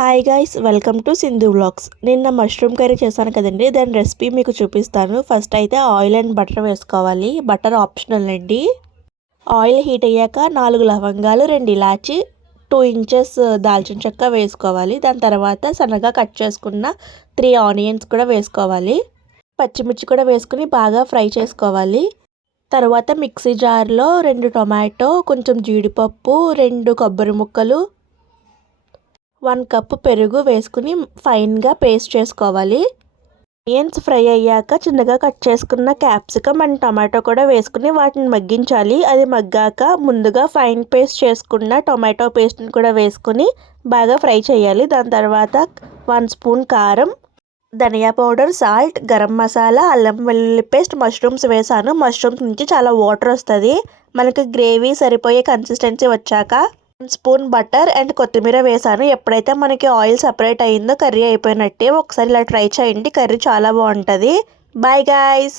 Hi guys, welcome to Sindhu vlogs. నిన్న mushroom curry చేశాను కదండి, దాని రెసిపీ మీకు చూపిస్తాను. ఫస్ట్ అయితే ఆయిల్ అండ్ బటర్ వేసుకోవాలి. బటర్ ఆప్షనల్ అండి. ఆయిల్ హీట్ అయ్యాక 4 లవంగాలు, 2 ఇలాచి, 2 ఇంచెస్ దాల్చిన చెక్క వేసుకోవాలి. దాని తర్వాత సన్నగా కట్ చేసుకున్న 3 ఆనియన్స్ కూడా వేసుకోవాలి. పచ్చిమిర్చి కూడా వేసుకుని బాగా ఫ్రై చేసుకోవాలి. తర్వాత మిక్సీ జార్లో 2 టొమాటో, కొంచెం జీడిపప్పు, 2 కొబ్బరి ముక్కలు, 1 కప్పు పెరుగు వేసుకుని ఫైన్గా పేస్ట్ చేసుకోవాలి. ఆనియన్స్ ఫ్రై అయ్యాక చిన్నగా కట్ చేసుకున్న క్యాప్సికమ్ అండ్ టమాటో కూడా వేసుకుని వాటిని మగ్గించాలి. అది మగ్గాక ముందుగా ఫైన్ పేస్ట్ చేసుకున్న టొమాటో పేస్ట్ని కూడా వేసుకుని బాగా ఫ్రై చేయాలి. దాని తర్వాత 1 స్పూన్ కారం, ధనియా పౌడర్, సాల్ట్, గరం మసాలా, అల్లం వెల్లుల్లి పేస్ట్, మష్రూమ్స్ వేసాను. మష్రూమ్స్ నుంచి చాలా వాటర్ వస్తుంది. మనకి గ్రేవీ సరిపోయే కన్సిస్టెన్సీ వచ్చాక 1 స్పూన్ బటర్ అండ్ కొత్తిమీర వేసాను. ఎప్పుడైతే మనకి ఆయిల్ సపరేట్ అయిందో కర్రీ అయిపోయినట్టే. ఒకసారి ఇలా ట్రై చేయండి, కర్రీ చాలా బాగుంటుంది. Bye guys.